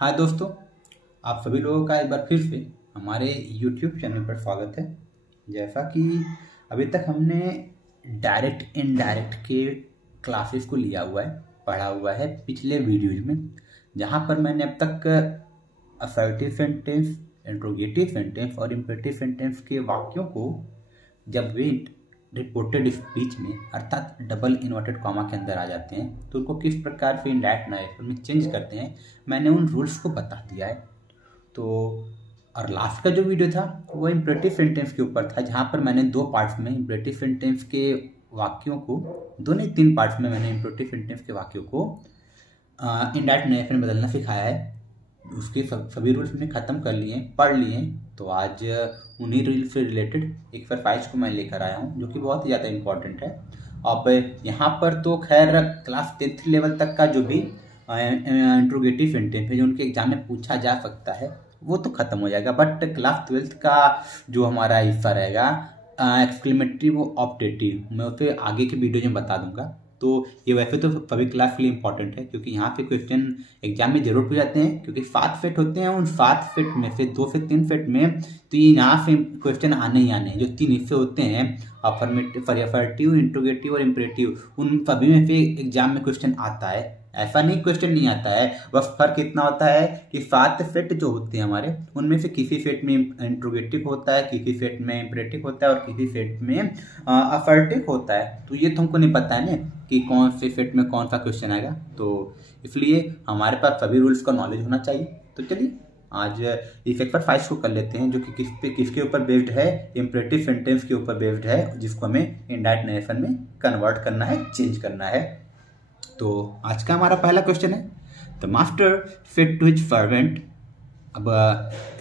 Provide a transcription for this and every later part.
हाय दोस्तों, आप सभी लोगों का एक बार फिर से हमारे YouTube चैनल पर स्वागत है। जैसा कि अभी तक हमने डायरेक्ट इनडायरेक्ट के क्लासेस को लिया हुआ है, पढ़ा हुआ है पिछले वीडियोज में, जहां पर मैंने अब तक असर्टिव सेंटेंस, इंट्रोगेटिव सेंटेंस और इम्पेरेटिव सेंटेंस के वाक्यों को जब वे रिपोर्टेड स्पीच में अर्थात डबल इन्वर्टेड कॉमा के अंदर आ जाते हैं तो उनको किस प्रकार से इनडायरेक्ट नरेशन में चेंज करते हैं, मैंने उन रूल्स को बता दिया है। तो और लास्ट का जो वीडियो था वो इम्पेरेटिव सेंटेंस के ऊपर था, जहाँ पर मैंने दो पार्ट्स में इम्पेरेटिव सेंटेंस के वाक्यों को, दो नहीं तीन पार्ट्स में मैंने इम्पेरेटिव सेंटेंस के वाक्यों को इनडायरेक्ट नरेशन में बदलना सिखाया है। उसके सभी रूल्स मैंने ख़त्म कर लिए, पढ़ लिए। तो आज उन्हीं रूल्स से रिलेटेड एक एक्सरसाइज को मैं लेकर आया हूँ, जो कि बहुत ही ज़्यादा इम्पोर्टेंट है। अब यहाँ पर तो खैर क्लास 10th लेवल तक का जो भी इंट्रोगेटिव सेंटेंस है जो उनके एग्जाम में पूछा जा सकता है वो तो ख़त्म हो जाएगा, बट क्लास 12th का जो हमारा हिस्सा रहेगा एक्सक्लेमेटरी वो ऑप्टेटिव, मैं उसे आगे के वीडियो में बता दूंगा। तो ये वैसे तो सभी क्लास के लिए इंपॉर्टेंट है, क्योंकि यहाँ पे क्वेश्चन एग्जाम में जरूर पूछ जाते हैं, क्योंकि 7 सेट होते हैं। उन 7 सेट में से 2 से 3 सेट में तो ये यहाँ से क्वेश्चन आने ही आने हैं। जो 3 हिस्से होते हैं अफर्मेटिव, इंट्रोगेटिव और इम्पेरेटिव, उन सभी में से एग्जाम में क्वेश्चन आता है। ऐसा नहीं क्वेश्चन नहीं आता है, बस फर्क इतना होता है कि 7 सेट जो होते हैं हमारे, उनमें से किसी सेट में इंट्रोगेटिव होता है, किसी सेट में इम्पेरेटिव होता है और किसी सेट में असर्टिव होता है। तो ये तो हमको नहीं पता है ना कि कौन से सेट में कौन सा क्वेश्चन आएगा, तो इसलिए हमारे पास सभी रूल्स का नॉलेज होना चाहिए। तो चलिए आज इस एक्सरसाइज को कर लेते हैं, जो कि किसके ऊपर बेस्ड है, इम्पेरेटिव सेंटेंस के ऊपर बेस्ड है, जिसको हमें इनडायरेक्ट नरेशन में कन्वर्ट करना है, चेंज करना है। तो आज का हमारा पहला क्वेश्चन है, the master said to his servant. अब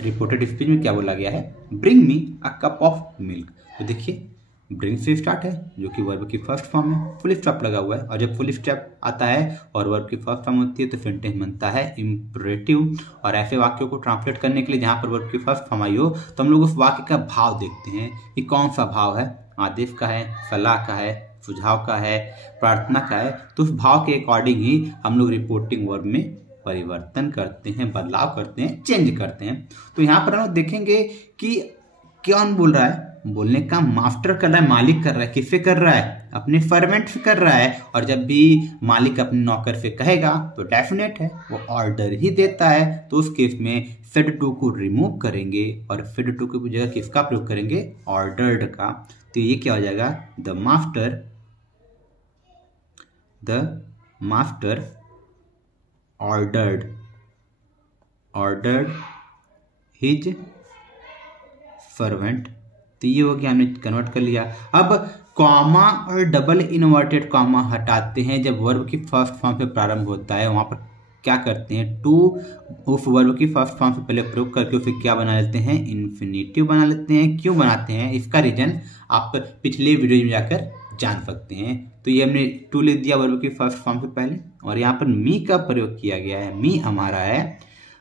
रिपोर्टेड स्पीच में क्या बोला गया है, bring me a cup of milk. तो देखिए ब्रिंग से स्टार्ट है, जो कि वर्ब की फर्स्ट फॉर्म है, फुल स्टॉप लगा हुआ है, और जब फुल स्टॉप आता है और वर्ब की फर्स्ट फॉर्म होती है तो सेंटेंस बनता है इम्पेरेटिव। और ऐसे वाक्यों को ट्रांसलेट करने के लिए जहाँ पर वर्ब की फर्स्ट फॉर्म आई हो तो हम लोग उस वाक्य का भाव देखते हैं कि कौन सा भाव है, आदेश का है, सलाह का है, सुझाव का है, प्रार्थना का है। तो उस भाव के अकॉर्डिंग ही हम लोग रिपोर्टिंग वर्ब में परिवर्तन करते हैं, बदलाव करते हैं, चेंज करते हैं। तो यहाँ पर हम लोग देखेंगे कि कौन बोल रहा है, बोलने का मास्टर कर रहा है, मालिक कर रहा है, किससे कर रहा है, अपने सर्वेंट से कर रहा है। और जब भी मालिक अपने नौकर से कहेगा तो डेफिनेट है वो ऑर्डर ही देता है। तो उस केस में सेड टू को रिमूव करेंगे और सेड टू की जगह किसका प्रयोग करेंगे, ऑर्डर्ड का। तो ये क्या हो जाएगा, the master ordered his servant. तो ये हो गया, हमने कन्वर्ट कर लिया। अब कॉमा और डबल इन्वर्टेड कॉमा हटाते हैं जब वर्ब की फर्स्ट फॉर्म से प्रारंभ होता है। वहां पर क्या करते हैं, टू उस वर्ब की फर्स्ट फॉर्म से पहले प्रयोग करके उसे क्या बना लेते हैं, इन्फिनेटिव बना लेते हैं। क्यों बनाते हैं, इसका रीजन आप पिछले वीडियो में जाकर जान सकते हैं। तो ये हमने टू ले दिया वर्ब की फर्स्ट फॉर्म से पहले, और यहाँ पर मी का प्रयोग किया गया है। मी हमारा है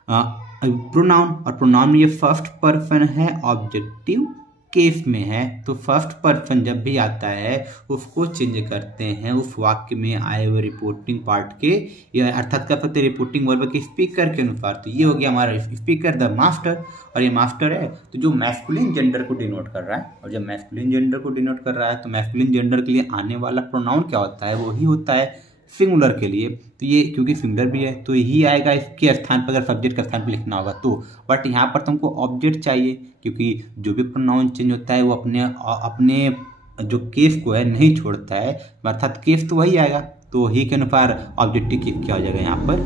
प्रोनाउन, और प्रोनाउन में ये फर्स्ट पर्सन है, ऑब्जेक्टिव केस में है। तो फर्स्ट पर्सन जब भी आता है उसको चेंज करते हैं उस वाक्य में आए हुए रिपोर्टिंग पार्ट के, या अर्थात कर सकते रिपोर्टिंग वर्ब के स्पीकर के अनुसार। तो ये हो गया हमारा स्पीकर, द मास्टर, और ये मास्टर है तो जो मैस्कुलिन जेंडर को डिनोट कर रहा है। और जब मैस्कुलिन जेंडर को डिनोट कर रहा है तो मैस्कुलिन जेंडर के लिए आने वाला प्रोनाउन क्या होता है, वो ही होता है सिंगुलर के लिए। तो ये क्योंकि सिंगुलर भी है तो यही आएगा इसके स्थान पर, अगर सब्जेक्ट का स्थान पर लिखना होगा तो। बट यहाँ पर तुमको ऑब्जेक्ट चाहिए, क्योंकि जो भी प्रोनाउन चेंज होता है वो अपने जो केस को है नहीं छोड़ता है, अर्थात केस तो वही आएगा। तो ही के अनुसार ऑब्जेक्टिव केस क्या हो जाएगा, यहाँ पर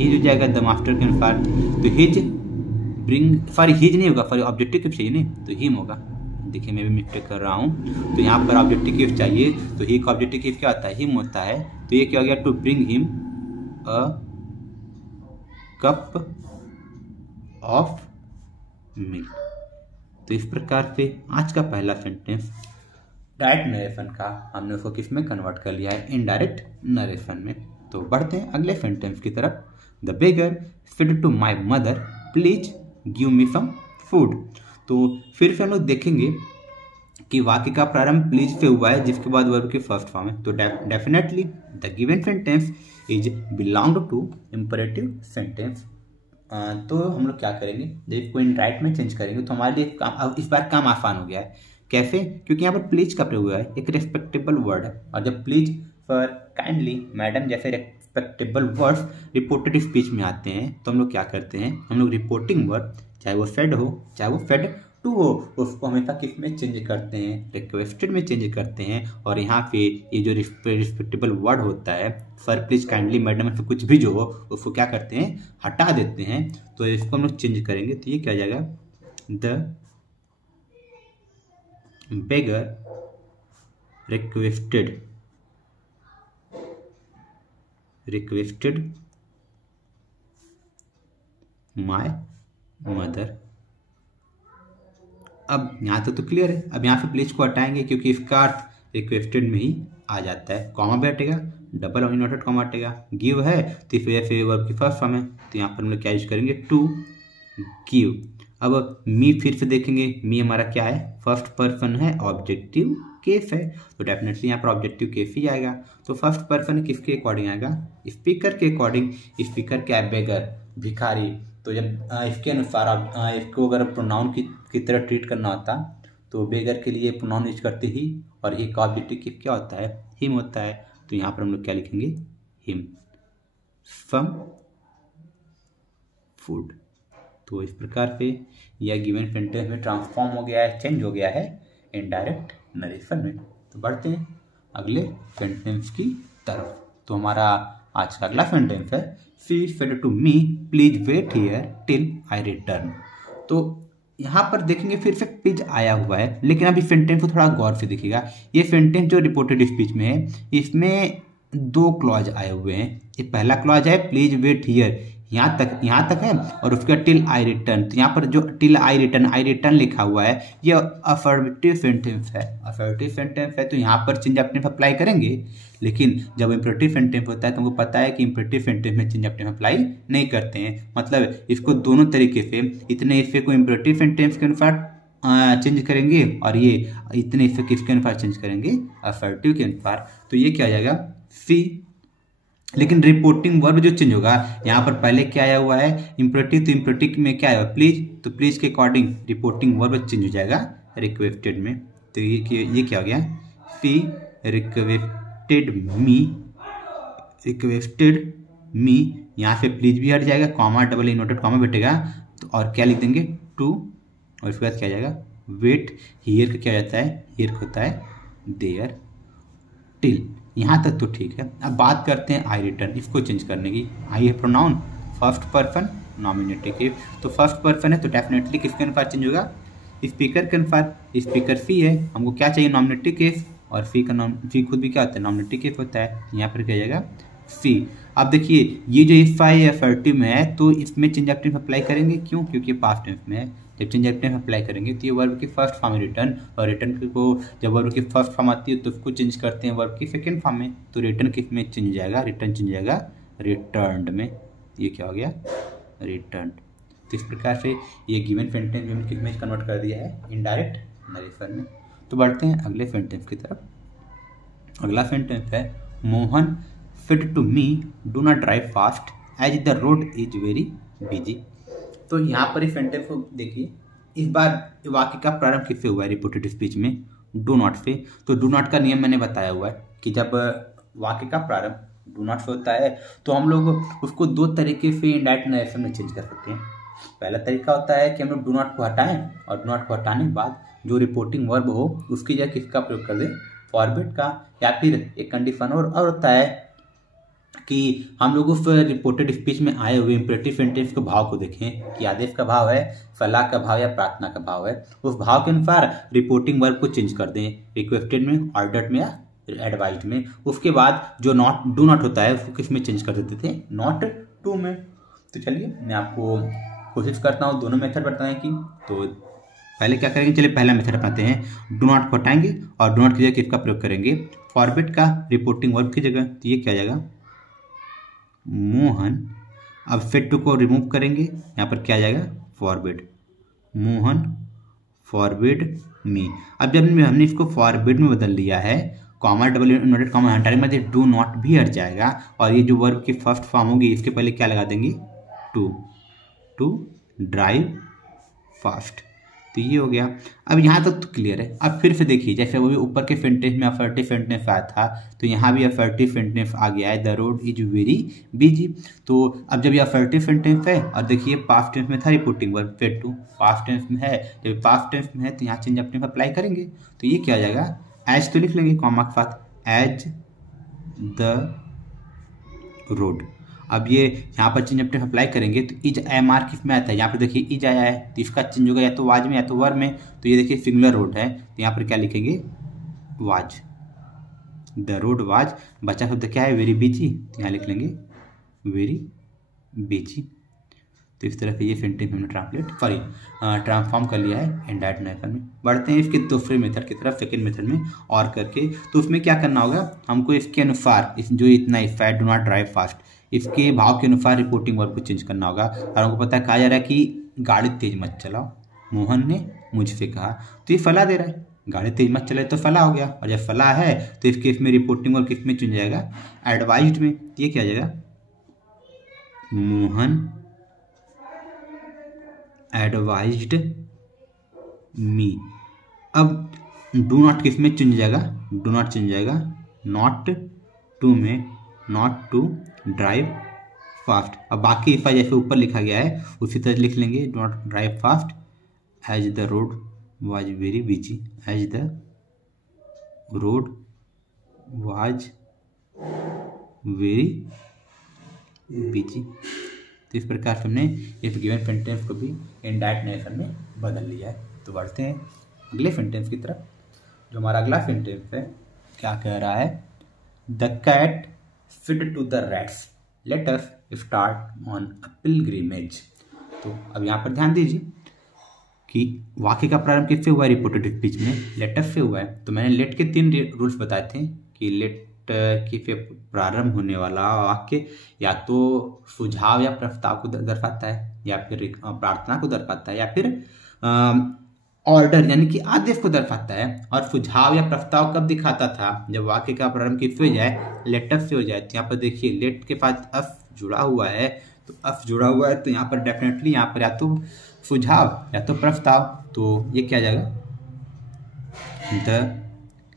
हिज हो जाएगा द मास्टर के अनुसार। तो हिज ब्रिंग, सॉरी हिज नहीं होगा, सॉरी ऑब्जेक्टिव केस चाहिए नहीं, तो हिम होगा। देखिए मैं भी मिस्टेक कर रहा हूँ, तो यहाँ पर ऑब्जेक्टिव केस चाहिए, तो ही का ऑब्जेक्टिव केस क्या होता है, हिम होता है। तो ये क्या हो गया, to bring him a cup of milk. तो इस प्रकार से आज का पहला सेंटेंस डायरेक्ट नरेशन का हमने उसको किस में कन्वर्ट कर लिया है, इनडायरेक्ट नरेशन में। तो बढ़ते हैं अगले सेंटेंस की तरफ, the beggar said to my mother please give me some food. तो फिर से हम लोग देखेंगे कि वाक्य का प्रारंभ प्लीज से हुआ है, जिसके बाद वर्ब की फर्स्ट फॉर्म है। तो definitely the given sentence is belong to imperative sentence. तो हम लोग क्या करेंगे, जब इसको इनडायरेक्ट में चेंज करेंगे तो हमारे लिए काम, इस बार काम आसान हो गया है। कैसे? क्योंकि यहाँ पर प्लीज का प्रयोग हुआ है, एक रिस्पेक्टेबल वर्ड है, और जब प्लीज पर काइंडली मैडम जैसे रिस्पेक्टेबल वर्ड्स रिपोर्टेड स्पीच में आते हैं तो हम लोग क्या करते हैं, हम लोग रिपोर्टिंग वर्ड चाहे वो फेड हो चाहे वो फेड टू हो, उसको हमेशा किस में चेंज करते हैं, रिक्वेस्टेड में चेंज करते हैं। और यहाँ पे ये जो रिस्पेक्टेबल वर्ड होता है, सर प्लीज काइंडली मैडम से कुछ भी जो हो उसको क्या करते हैं, हटा देते हैं। तो इसको हम लोग चेंज करेंगे तो ये क्या हो जाएगा, the beggar requested my mother. अब यहाँ तक तो क्लियर है। अब यहाँ से प्लीज को हटाएंगे क्योंकि इसका अर्थ रिक्वेस्टेड में ही आ जाता है, कॉमा भी हटेगा, डबल और इनवर्टेड कॉमा हटेगा। गिव है तो इस वजह से वर्ब की फर्स्ट फॉर्म है, तो यहाँ पर हम लोग क्या यूज करेंगे, टू गिव। अब मी फिर से देखेंगे, मी हमारा क्या है, फर्स्ट पर्सन है, ऑब्जेक्टिव केस है, तो डेफिनेटली यहाँ पर ऑब्जेक्टिव केस ही आएगा। तो फर्स्ट पर्सन किसके अकॉर्डिंग आएगा, स्पीकर के अकॉर्डिंग। स्पीकर क्या है, बेगर, भिखारी। तो जब इसके अनुसार आप इसको अगर प्रोनाउन की तरह ट्रीट करना होता तो बेगर के लिए प्रोनाउन यूज करते ही, और एक ऑब्जेक्टिव क्या होता है, हिम होता है। तो यहाँ पर हम लोग क्या लिखेंगे, हिम सम फूड। तो इस प्रकार से यह गिवन सेंटेंस में ट्रांसफॉर्म हो गया है, चेंज हो गया है इनडायरेक्ट नरेशन में। तो बढ़ते हैं अगले सेंटेंस की तरफ। तो हमारा आज का अगला सेंटेंस है, she said to me please wait here till I return. तो यहाँ पर देखेंगे फिर से प्लीज आया हुआ है, लेकिन अब इस सेंटेंस को थोड़ा गौर से देखिएगा। ये सेंटेंस जो रिपोर्टेड स्पीच में है इसमें दो क्लॉज आए हुए हैं। ये पहला क्लॉज है प्लीज वेट हियर, यहाँ तक है, और उसका टिल आई रिटर्न। तो यहाँ पर जो टिल आई रिटर्न लिखा हुआ है ये अफर्मेटिव सेंटेंस है, अफर्मेटिव सेंटेंस है। तो यहाँ पर चेंज अपने अप्लाई करेंगे, लेकिन जब इम्परेटिव सेंटेंस होता है तो हमको पता है कि इम्परेटिव सेंटेंस में चेंज अपने अप्लाई नहीं करते हैं। मतलब इसको दोनों तरीके से, इतने हिस्से को इम्परेटिव सेंटेंस के अनुसार चेंज करेंगे और ये इतने हिस्से किसके अनुसार चेंज करेंगे, असर्टिव के अनुसार। तो ये क्या आ जाएगा, सी। लेकिन रिपोर्टिंग वर्ब जो चेंज होगा, यहाँ पर पहले क्या आया हुआ है, इम्परेटिव, तो इम्परेटिव में क्या आया हुआ, प्लीज, तो प्लीज के अकॉर्डिंग रिपोर्टिंग वर्ब चेंज हो जाएगा रिक्वेस्टेड में। तो ये क्या हो गया, सी रिक्वेस्टेड मी, यहाँ से प्लीज भी हट जाएगा, कॉमा डबल इनवर्टेड कॉमा बैठेगा, तो और क्या लिख देंगे, टू, और उसके बाद क्या आ जाएगा, वेट। हियर का क्या जाता है, हियर होता है देयर, टिल। यहाँ तक तो ठीक है। अब बात करते हैं आई रिटर्न, इसको चेंज करने की। आई है प्रोनाउन, फर्स्ट पर्सन नॉमिनेटिव, तो फर्स्ट पर्सन है तो डेफिनेटली किसके अनुसार चेंज होगा, स्पीकर के अनुसार। स्पीकर सी है, हमको क्या चाहिए, नॉमिनेटिव केस, और सी खुद भी क्या होता है, नॉमिनेटिव केस होता है। यहाँ पर क्या जाएगा, सी। अब देखिए ये जो इफ आई असर्टिव में है तो इसमें चेंज एक्टिव अप्लाई करेंगे, क्यों, क्योंकि पास्ट टेंस में है। जब चेंज एक्टिव अप्लाई करेंगे तो ये वर्ब की फर्स्ट फॉर्म है रिटर्न, और रिटर्न को जब वर्ब की फर्स्ट फॉर्म आती है तो उसको चेंज करते हैं वर्ब की सेकंड फॉर्म में। तो रिटर्न किस में चेंज जाएगा, रिटर्न चेंज जाएगा रिटर्न्ड में। ये क्या हो गया, रिटर्न। तो इस प्रकार से ये गिवन सेंटेंस में हमने किस में कन्वर्ट कर दिया है, इनडायरेक्ट नरेशन में। तो बढ़ते हैं अगले सेंटेंस की तरफ। अगला सेंटेंस है, Mohan said to me do not drive fast as the road is very busy। तो यहाँ पर इस सेंटेंस को देखिए, इस बार वाक्य का प्रारंभ किससे हुआ है, रिपोर्टेड स्पीच में डू नॉट से। तो डू नॉट का नियम मैंने बताया हुआ है कि जब वाक्य का प्रारंभ डू नॉट से होता है तो हम लोग उसको दो तरीके से इनडायरेक्ट नरेशन में चेंज कर सकते हैं। पहला तरीका होता है कि हम लोग डू नॉट को हटाएं, और डू नॉट को हटाने के बाद जो रिपोर्टिंग वर्ब हो उसकी जगह किसका प्रयोग कर दें, फॉरवर्ड का। या फिर एक कंडीशन और होता है कि हम लोग उस रिपोर्टेड स्पीच में आए हुए इंपरेटिव सेंटेंस के भाव को देखें कि आदेश का भाव है, सलाह का भाव या प्रार्थना का भाव है। उस भाव के अनुसार रिपोर्टिंग वर्ब को चेंज कर दें, रिक्वेस्टेड में, ऑर्डर्ड में या एडवाइज्ड में। उसके बाद जो डू नॉट होता है उसको किस में चेंज कर देते थे, नॉट टू में। तो चलिए मैं आपको कोशिश करता हूँ दोनों मेथड बताने की। तो पहले क्या करेंगे, चलिए पहला मेथड अपनाते हैं, डू नॉट को हटाएंगे और डू नॉट की जगह किसका प्रयोग करेंगे, फॉरवर्ड का रिपोर्टिंग वर्ब की जगह। तो ये क्या आ जाएगा, मोहन। अब फेड टू को रिमूव करेंगे, यहाँ पर क्या आ जाएगा, फॉरवर्ड, मोहन फॉरवर्ड मी। अब जब हमने इसको फॉरवर्ड में बदल लिया है, कॉमा डबल इनवर्टेड कॉमा हटाने में डू नॉट भी हट जाएगा, और ये जो वर्ब की फर्स्ट फॉर्म होगी इसके पहले क्या लगा देंगे, टू। To drive fast. तो ये हो गया। अब यहाँ तक तो क्लियर है। अब फिर से देखिए, जैसे वो भी ऊपर के सेंटेंस में असर्टिव सेंटेंस आया था, तो यहाँ भी असर्टिव सेंटेंस आ गया है, the road is very busy. तो अब जब ये असर्टिव सेंटेंस है और देखिए पास्ट टेंस में था रिपोर्टिंग वर्ब, फिर टू पास्ट टेंस में है, जब पास्ट टेंस में है तो यहाँ चेंज अपने अप्लाई करेंगे। तो ये क्या आ जाएगा, एज तो लिख लेंगे कॉमा के साथ, एज द रोड। अब ये यहाँ पर चेंज अपने अप्लाई करेंगे तो इज एम आर किस में आता है, यहाँ पर देखिए इज आया है तो इसका चेंज होगा या तो वाज में या तो वर में। तो ये देखिए सिंगुलर रोड है तो यहाँ पर क्या लिखेंगे, वाज, द रोड वाज। बचा शब्द क्या है, वेरी बिजी, तो यहाँ लिख लेंगे वेरी बिजी। तो इस तरह से ये सेंटेंस हमने ट्रांसफॉर्म कर लिया है इनडायरेक्ट नेशन में। बढ़ते हैं इसके दूसरे मेथड की तरफ, सेकेंड मेथड में और करके। तो उसमें क्या करना होगा, हमको इसके अनुसार इस जो इतना effect do not drive fast, इसके भाव के अनुसार रिपोर्टिंग वर्ब को चेंज करना होगा। और हमको पता है कहा जा रहा है कि गाड़ी तेज मत चलाओ, मोहन ने मुझसे कहा, तो ये फला दे रहा है, गाड़ी तेज मत चलाए तो फला हो गया। और जब फला है तो इस केस में रिपोर्टिंग वर्ब किस में चेंज जाएगा, एडवाइज्ड में। ये क्या आ जाएगा, मोहन एडवाइज्ड मी। अब डू नॉट किस में चेंज जाएगा, डू नॉट चेंज जाएगा नॉट टू में, नॉट टू ड्राइव फास्ट। अब बाकी इफा जैसे ऊपर लिखा गया है उसी तरह लिख लेंगे, do not drive fast as the road was very busy, as the road was very busy. तो इस प्रकार से हमने इस गिवन सेंटेंस को भी इनडायरेक्ट नेशन में बदल लिया है। तो बढ़ते हैं अगले सेंटेंस की तरफ। जो हमारा अगला सेंटेंस है क्या कह रहा है, the cat said to the rats, let us start on a pilgrimage. तो अब यहाँ पर ध्यान दीजिए कि वाक्य का प्रारंभ किससे हुआ है, रिपोर्टेड स्पीच में लेट अस से हुआ है। तो मैंने लेट के 3 रूल्स बताए थे कि लेट की प्रारंभ होने वाला वाक्य या तो सुझाव या प्रस्ताव को दर्शाता है, या फिर प्रार्थना को दर्शाता है, या फिर ऑर्डर यानी कि आदेश को दर्शाता है। और सुझाव या प्रस्ताव कब दिखाता था, जब वाक्य का प्रारंभ किससे हो जाए, लेटर से हो जाए। तो यहाँ पर देखिए लेट के साथ अफ जुड़ा हुआ है, तो अफ जुड़ा हुआ है तो यहाँ पर डेफिनेटली यहाँ पर या तो सुझाव या तो प्रस्ताव। तो ये क्या जाएगा, द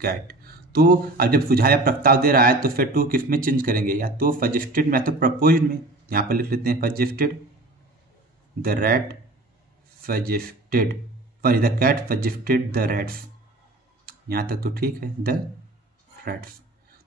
कैट। तो अब जब सुझाव या प्रस्ताव दे रहा है तो फिर टू किस में चेंज करेंगे, या तो सजेस्टेड में या तो प्रपोज्ड में। यहाँ पर लिख लेते हैं सजेस्टेड, द रैट सजेस्टेड, पर the cat suggested the rats. यहाँ तक तो ठीक है, द रैट्स।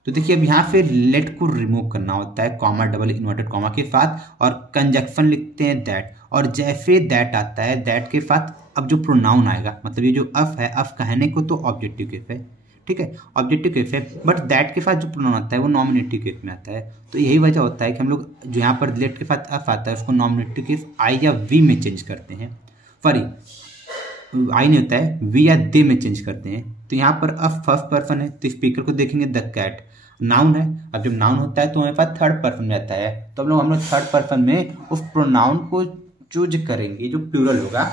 तो देखिए अब यहाँ पे लेट को रिमूव करना होता है कॉमा डबल इन्वर्टेड कॉमा के साथ, और कंजक्शन लिखते हैं दैट। और जैसे दैट आता है, दैट के साथ अब जो प्रोनाउन आएगा, मतलब ये जो अफ है, अफ कहने को तो ऑब्जेक्टिव केस है, ठीक है, ऑब्जेक्टिव केस है, बट दैट के साथ जो प्रोनाउन आता है वो नॉमिनेटिव केस में आता है। तो यही वजह होता है कि हम लोग जो यहाँ पर लेट के साथ अफ आता है उसको नॉमिनेटिव केस आई या वी में चेंज करते हैं, सॉरी आई नहीं होता है, वी या दे में चेंज करते हैं। तो यहाँ पर अफ फर्स्ट पर्सन है तो स्पीकर को देखेंगे द कैट, नाउन है। अब जब नाउन होता है तो हमारे पास थर्ड पर्सन रहता है, तो हम लोग थर्ड पर्सन में उस प्रोनाउन को चूज करेंगे जो प्लूरल होगा।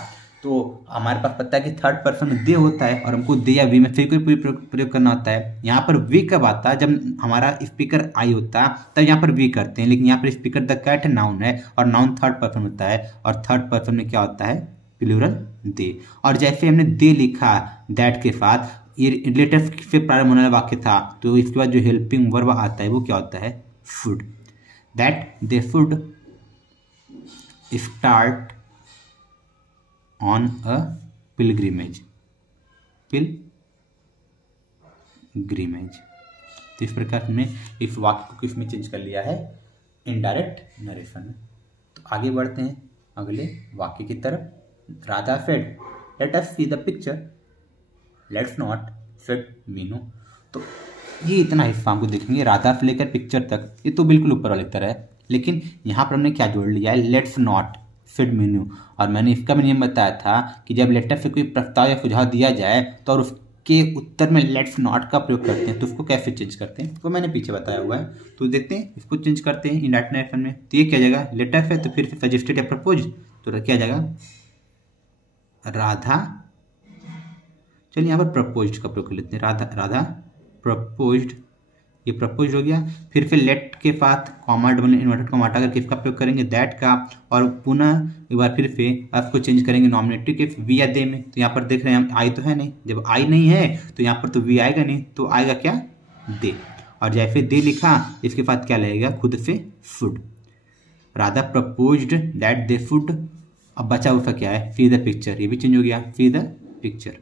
तो हमारे पास पता है कि थर्ड पर्सन दे होता है और हमको दे या वी में फिर कोई प्रयोग करना होता है। यहाँ पर वी कब आता है, जब हमारा स्पीकर आई होता है तब यहाँ पर वी करते हैं, लेकिन यहाँ पर स्पीकर द कैट नाउन है और नाउन थर्ड पर्सन होता है, और थर्ड पर्सन में क्या होता है, प्लूरल दे। और जैसे हमने दे लिखा दैट के साथ, ये लेटर से प्रारंभ होने वाला वाक्य था, तो इसके बाद जो हेल्पिंग वर्ब आता है वो क्या होता है, should. That they should start on a pilgrimage, pilgrimage. तो इस प्रकार हमने इस वाक्य को किस में चेंज कर लिया है, इनडायरेक्ट नरेशन में। तो आगे बढ़ते हैं अगले वाक्य की तरफ। Radha said let us see the picture, let's not said Meenu. तो ये इतना हिस्सा हमको देखेंगे राधा से लेकर पिक्चर तक, ये तो बिल्कुल ऊपर वाली तरह है, लेकिन यहाँ पर हमने क्या जोड़ लिया है, लेट्स नॉट सेड मीनू। और मैंने इसका भी नियम बताया था कि जब लेटर से कोई प्रस्ताव या सुझाव दिया जाए तो और उसके उत्तर में लेट्स नॉट का प्रयोग करते हैं तो उसको कैसे चेंज करते हैं, तो मैंने पीछे बताया हुआ है। तो देखते हैं इसको चेंज करते हैं इनडायरेक्ट नरेशन में। तो ये क्या जाएगा, लेटर से तो फिर से सजेस्टेड या प्रपोज, तो क्या जाएगा, राधा, चलिए यहाँ पर प्रपोज्ड का प्रयोग कर लेते हैं, राधा प्रपोज्ड, ये प्रपोज हो गया। फिर लेट के साथ कॉमा डबल इन्वर्टेड कॉमा हटा करके इसका प्रयोग करेंगे दैट का, और पुनः एक बार फिर से आपको चेंज करेंगे नॉमिनेटिव के वी या दे में। तो यहाँ पर देख रहे हैं हम आई तो है नहीं, जब आई नहीं है तो यहाँ पर तो वी आएगा नहीं, तो आएगा क्या दे। और जैसे दे लिखा इसके बाद क्या लगेगा खुद से food. Radha proposed that they food. अब बचा उसका क्या है सी द पिक्चर, ये भी चेंज हो गया सी द पिक्चर।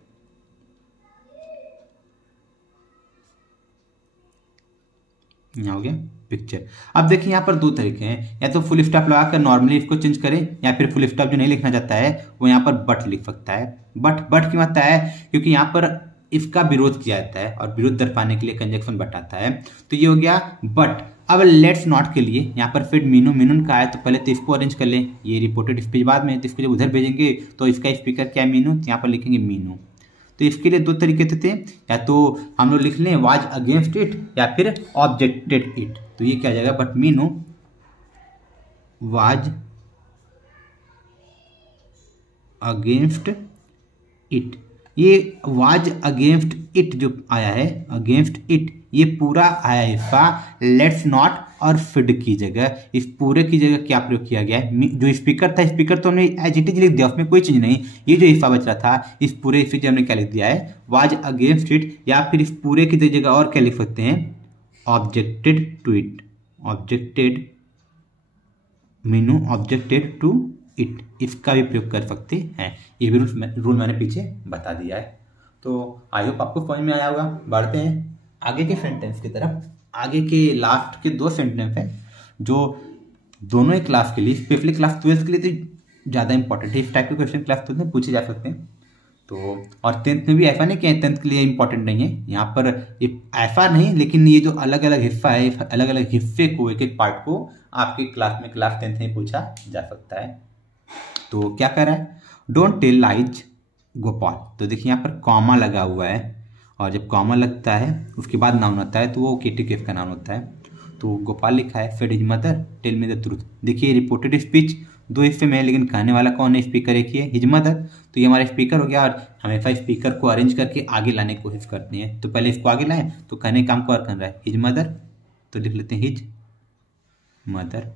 यहाँ हो गया पिक्चर। अब देखिए यहाँ पर दो तरीके हैं, या तो फुल स्टॉप लगाकर नॉर्मली इसको चेंज करें, या फिर फुल स्टॉप जो नहीं लिखना चाहता है वो यहाँ पर बट लिख सकता है। बट क्यों आता है, क्योंकि यहाँ पर इसका विरोध किया जाता है और विरोध दर्शाने के लिए कंजक्शन बट आता है। तो ये हो गया बट। अब लेट्स नॉट के लिए यहाँ पर फिर मीनू मीनून का है, तो पहले तो इसको अरेंज कर लें, ये रिपोर्टेड स्पीच बाद में, तो इसको जब उधर भेजेंगे तो इसका स्पीकर क्या है मीनू, तो यहाँ पर लिखेंगे मीनू। तो इसके लिए दो तरीके थे, या तो हम लोग लिख लें वाज अगेंस्ट इट या फिर ऑब्जेक्टेड इट। तो ये क्या जाएगा but Meenu was against it. ये वाज अगेंस्ट इट जो आया है अगेंस्ट इट, ये पूरा आया इसका लेट्स नॉट और फिड की जगह, इस पूरे की जगह क्या प्रयोग किया गया है, जो स्पीकर था स्पीकर तो हमने एज इट इज लिख दिया, उसमें कोई चीज नहीं। ये जो हिस्सा बच रहा था इस पूरे हिस्से हमने क्या लिख दिया है वाज अगेंस्ट इट, या फिर इस पूरे की जगह और क्या लिख सकते हैं ऑब्जेक्टेड टू इट, ऑब्जेक्टेड मीनू ऑब्जेक्टेड टू इट, इसका भी प्रयोग कर सकते हैं। ये भी रूल मैंने पीछे बता दिया है। तो आई होप आपको समझ में आया होगा। बढ़ते हैं आगे के सेंटेंस की तरफ। आगे के लास्ट के दो सेंटेंस हैं जो दोनों ही क्लास के लिए, स्पेशली क्लास 12 के लिए तो ज़्यादा इंपॉर्टेंट है। इस टाइप के क्वेश्चन क्लास 12 में पूछे जा सकते हैं। तो और 10th में भी ऐसा नहीं कि 10th के लिए इंपॉर्टेंट नहीं है, यहाँ पर ऐसा नहीं, लेकिन ये जो अलग अलग हिस्सा है, अलग अलग हिस्से को, एक एक पार्ट को आपके क्लास में क्लास 10th में पूछा जा सकता है। तो क्या कह रहा है डोंट टेल लाइज गोपाल। तो देखिए यहाँ पर कॉमा लगा हुआ है, और जब कॉमा लगता है उसके बाद नाउन आता है तो वो केटीकेफ का नाउन होता है। तो गोपाल लिखा है said his mother tell me the truth. देखिए रिपोर्टेड स्पीच दो हिस्से में है, लेकिन कहने वाला कौन है, स्पीकर एक ही है हिज मदर। तो ये हमारा स्पीकर हो गया, और हमेशा स्पीकर को अरेंज करके आगे लाने की कोशिश करते हैं। तो पहले इसको आगे लाएं, तो कहने का काम को और कर रहा है हिज मदर, तो लिख लेते हैं हिज मदर।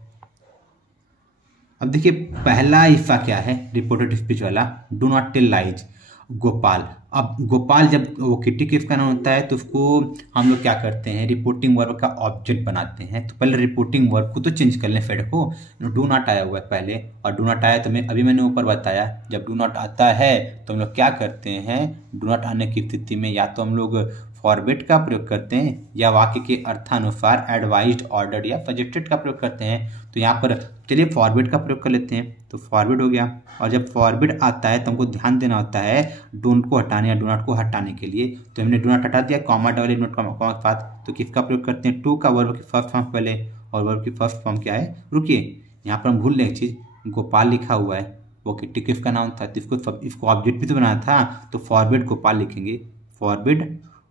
अब देखिए पहला हिस्सा क्या है रिपोर्टेड स्पीच वाला, do not tell lies Gopal. अब गोपाल जब वो किटी केफ का नाम होता है तो उसको हम लोग क्या करते हैं रिपोर्टिंग वर्ब का ऑब्जेक्ट बनाते हैं। तो पहले रिपोर्टिंग वर्ब को तो चेंज कर लें फेड को, डू नॉट आया हुआ है पहले, और डू नॉट आया तो मैंने ऊपर बताया जब डू नॉट आता है तो हम लोग क्या करते हैं, डू नॉट आने की स्थिति में या तो हम लोग फॉरवर्ड का प्रयोग करते हैं, या वाक्य के अर्थानुसार एडवाइज्ड ऑर्डर्ड या सजेस्टेड का प्रयोग करते हैं। तो यहाँ पर चलिए फॉरवर्ड का प्रयोग कर लेते हैं, तो फॉरवर्ड हो गया। और जब फॉरवर्ड आता है तो हमको ध्यान देना होता है डोंट को हटाने या डो नॉट को हटाने के लिए। तो हमने डो नॉट हटा दिया, कॉमा डबल नोट कॉमा के साथ, तो किसका प्रयोग करते हैं टू का, वर्ब की फर्स्ट फॉर्म पहले, और वर्ब की फर्स्ट फॉर्म क्या है, रुकिए यहाँ पर हम भूल लें एक चीज़, गोपाल लिखा हुआ है वो किटी केफ का नाम था, तो इसको ऑब्जेक्ट भी तो बनाना था, तो फॉरवर्ड गोपाल लिखेंगे, फॉरवर्ड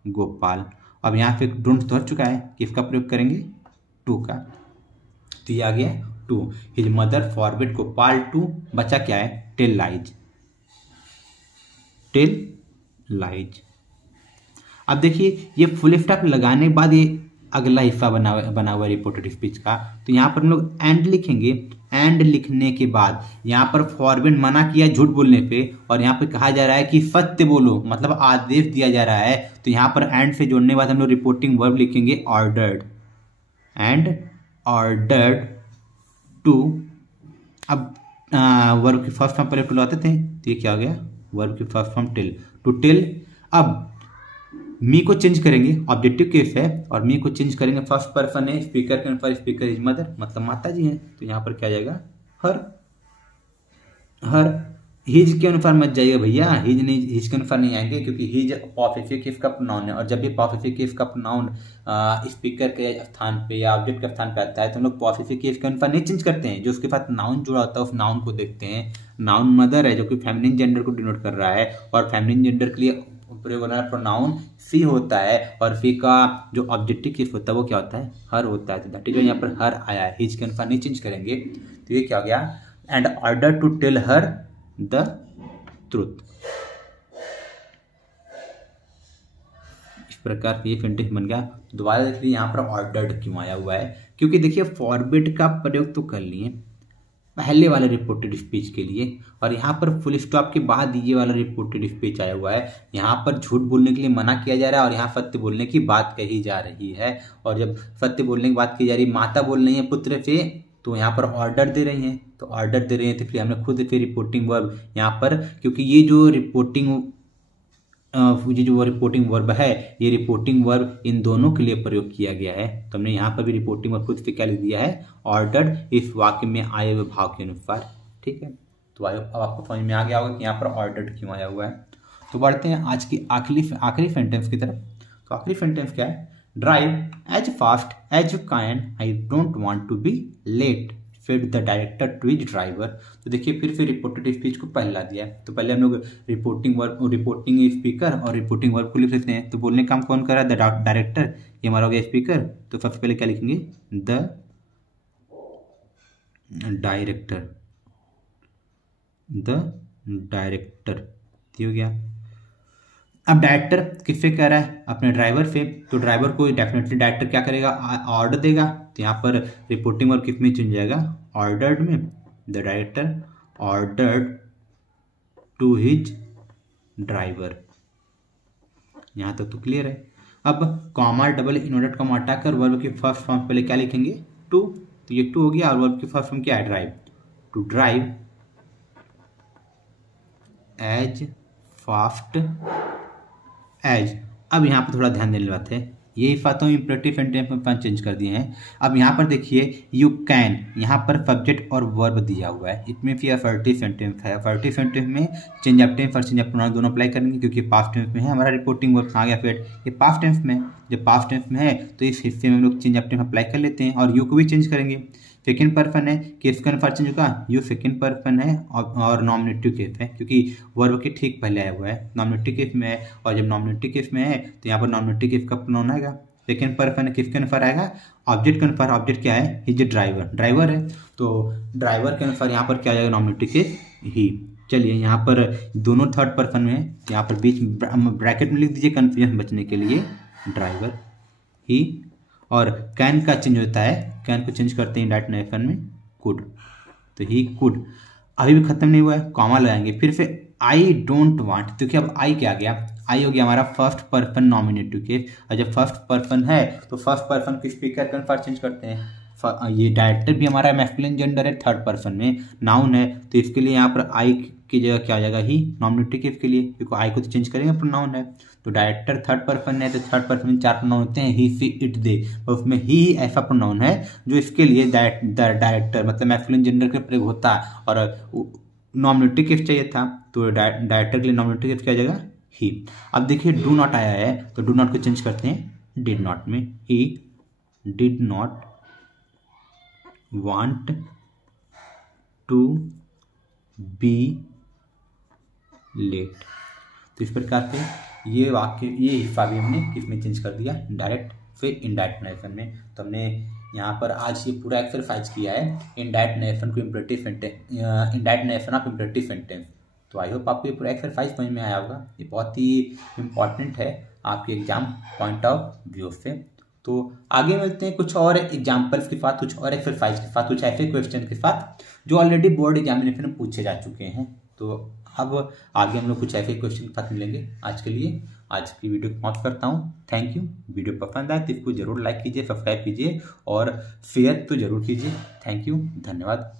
गोपाल। अब यहाँ पे डोंट तो हट चुका है, किसका प्रयोग करेंगे टू का, तो ये आ गया to, his mother forward Gopal to, बचा क्या है टेल लाइज, टेल लाइज। अब देखिए ये फुल स्टॉप लगाने के बाद ये अगला हिस्सा बना हुआ रिपोर्टेड स्पीच का। तो यहाँ पर हम लोग एंड लिखेंगे, एंड लिखने के बाद यहाँ पर फॉरवर्ड मना किया झूठ बोलने पे, और यहाँ पे कहा जा रहा है कि सत्य बोलो, मतलब आदेश दिया जा रहा है। तो यहाँ पर एंड से जोड़ने के बाद हम लोग रिपोर्टिंग वर्ब लिखेंगे ऑर्डर्ड, एंड ऑर्डर्ड टू। अब वर्ब की फर्स्ट फॉर्म पहले टू लाते थे, तो ये क्या हो गया वर्ब की first form tell, to tell. अब मी को चेंज करेंगे, ऑब्जेक्टिव केस है, और मी को चेंज करेंगे फर्स्ट पर्सन है, स्पीकर के अनुसार स्पीकर इज मदर, मतलब माता जी हैं। तो यहाँ पर क्या जाएगा हर, हर। हिज के अनुसार मत जाइएगा भैया, हिज नहीं, हिज के अनुसार नहीं आएंगे, क्योंकि हिज पॉसेसिव केस का प्रोनाउन है, और जब भी पॉसेसिव केस का प्रोनाउन स्पीकर के स्थान पे या ऑब्जेक्ट के स्थान पे आता है तो हम लोग पॉसेसिव केस के अनुसार नहीं चेंज करते हैं, जो उसके साथ नाउन जुड़ा होता है उस नाउन को देखते हैं। नाउन मदर है जो कि फेमिनिन जेंडर को डिनोट कर रहा है, और फेमिनिन जेंडर के लिए प्रयोग होने वाला प्रोनाउन सी होता है, और सी का जो ऑब्जेक्टिव केस होता है वो क्या होता है हर होता है। तो दैट इज यहाँ पर हर आया है, हिज के अनुसार नहीं चेंज करेंगे। तो ये क्या हो गया and order to tell her the truth. प्रकार से ये सेंटेंस बन गया। दोबारा देख लीजिए यहाँ पर ऑर्डर्ड क्यों आया हुआ है, क्योंकि देखिए फॉरबिड का प्रयोग तो कर लिए पहले वाले रिपोर्टेड स्पीच के लिए, और यहाँ पर फुल स्टॉप के बाद ये वाला रिपोर्टेड स्पीच आया हुआ है। यहाँ पर झूठ बोलने के लिए मना किया जा रहा है और यहाँ सत्य बोलने की बात कही जा रही है। और जब सत्य बोलने की बात की जा रही है, माता बोल रही है पुत्र से, तो यहाँ पर ऑर्डर दे रही हैं, तो ऑर्डर दे रहे हैं, तो फिर हमने खुद फिर रिपोर्टिंग वर्ब यहाँ पर, क्योंकि ये जो रिपोर्टिंग वर्ब है, ये रिपोर्टिंग वर्ब इन दोनों के लिए प्रयोग किया गया है। तो हमने यहाँ पर भी रिपोर्टिंग वर्ब खुद से क्या लिख दिया है, ऑर्डर्ड इस वाक्य में आए हुए भाव के अनुसार। ठीक है, तो अब आपको समझ में आ गया होगा कि यहाँ पर ऑर्डर्ड क्यों आया हुआ है। तो बढ़ते हैं आज की आखिरी सेंटेंस की तरफ। तो आखिरी सेंटेंस क्या है, drive as fast as you can, I don't want to be late, said the director to his driver. तो देखिए फिर से रिपोर्टेड स्पीच को पहला दिया है। तो पहले हम लोग रिपोर्टिंग स्पीकर और रिपोर्टिंग वर्ब को लिख लेते हैं। तो बोलने का काम कौन कर रहा है, द डायरेक्टर, ये हमारा हो गया स्पीकर। तो सबसे पहले क्या लिखेंगे, द डायरेक्टर, ये हो गया। अब डायरेक्टर किससे कह रहा है, अपने ड्राइवर से, तो ड्राइवर को डेफिनेटली डायरेक्टर क्या करेगा, ऑर्डर देगा। तो यहाँ पर रिपोर्टिंग वर्ब किस में चेंज जाएगा, ऑर्डर्ड में, the director ordered to his driver. यहाँ तक तो क्लियर है। अब कॉमा डबल इनवर्टेड कॉमा हटाकर वर्ब की फर्स्ट फॉर्म पहले क्या लिखेंगे, टू, तो ये टू हो गया, और वर्ब की फर्स्ट फॉर्म क्या है, drive, to drive as fast as. अब यहाँ पर थोड़ा ध्यान देने बात है, यही बातों में इंपरेटिव सेंटेंस में चेंज कर दिए हैं। अब यहाँ पर देखिए यू कैन, यहाँ पर सब्जेक्ट और वर्ब दिया हुआ है, इसमें भी असर्टिव सेंटेंस है। असर्टिव सेंटेंस में चेंज ऑफ टेंस और चेंज ऑफ प्रोनाउन दोनों अप्लाई करेंगे, क्योंकि पास्ट टेंस में है हमारा रिपोर्टिंग वर्ब आ गया, फिर ये पास्ट टेंस में, जब पास्ट टेंस में है तो इस हिस्से में हम लोग चेंज ऑफ टेंस अप्लाई कर लेते हैं, और यू को भी चेंज करेंगे। सेकेंड पर्सन है, किसका अनुसार चेंज होगा, यू सेकेंड पर्सन है, और नॉमिनेटिव केस है, क्योंकि वर्ब के ठीक पहले आया हुआ है, नॉमिनेटिव केस में है, और जब नॉमिनेटिव केस में है तो यहाँ पर नॉमिनेटिव केस का प्रोनाउन आएगा। सेकेंड पर्सन है, किसके अनुसार आएगा, ऑब्जेक्ट के अनुसार, ऑब्जेक्ट क्या है, हिज ड्राइवर, ड्राइवर है, तो ड्राइवर के अनुसार यहाँ पर क्या आ जाएगा, नॉमिनेटिव केस ही। चलिए यहाँ पर दोनों थर्ड पर्सन में है, यहाँ पर बीच ब्रैकेट में लिख दीजिए कंफ्यूजन बचने के लिए, ड्राइवर ही, और कैन का चेंज होता है, कैन को चेंज करते हैं डायरेक्ट नेशन में, कुड, तो ही कुड। अभी भी खत्म नहीं हुआ है, कॉमा लगाएंगे, फिर से आई डोंट वांट, क्योंकि अब आई क्या आ गया, आई हो गया हमारा फर्स्ट पर्सन नॉमिनेटिव केस, और जब फर्स्ट पर्सन है तो फर्स्ट पर्सन के स्पीकर के अनुसार चेंज करते हैं। ये डायरेक्टर भी हमारा मैस्कुलिन जेंडर है, थर्ड पर्सन में नाउन है, तो इसके लिए यहाँ पर आई की जगह क्या आ जाएगा, ही, नॉमिनेटिव केस के लिए, क्योंकि आई को तो चेंज करेंगे, प्रोनाउन है। तो डायरेक्टर थर्ड पर्सन है, तो थर्ड पर्सन में 4 प्रोनाउन होते हैं, ही, सी, इट, दे, और उसमें ही ऐसा प्रोनाउन है जो इसके लिए डायरेक्टर मतलब मैस्कुलिन जेंडर के प्रयोग होता है, और नॉमिनेटिव केस चाहिए था, तो डायरेक्टर के लिए नॉमिनेटिव केस क्या जाएगा, ही। अब देखिए डू नॉट आया है, तो डू नॉट को चेंज करते हैं डिड नॉट में, he did not want to be late. तो इस प्रकार से ये वाक्य, ये हिस्सा भी हमने किसमें चेंज कर दिया, डायरेक्ट फिर इनडायरेक्ट नेशन में। तो हमने यहाँ पर आज ये पूरा एक्सरसाइज किया है इनडायरेक्ट नेशन को imperative sentence, indirect nation of imperative sentence. तो आई होप आपको ये पूरा एक्सरसाइज समझ में आया होगा। ये बहुत ही इम्पॉर्टेंट है आपके एग्जाम पॉइंट ऑफ व्यू से। तो आगे मिलते हैं कुछ और एग्जाम्पल्स के साथ, कुछ और एक्सरसाइज के साथ, कुछ ऐसे क्वेश्चन के साथ जो ऑलरेडी बोर्ड एग्जामिनेशन में पूछे जा चुके हैं। तो अब आगे हम लोग कुछ ऐसे क्वेश्चन के साथ मिलेंगे। आज के लिए आज की वीडियो समाप्त करता हूँ। Thank you. वीडियो पसंद आए तो इसको जरूर लाइक कीजिए, सब्सक्राइब कीजिए और शेयर तो जरूर कीजिए। थैंक यू, धन्यवाद।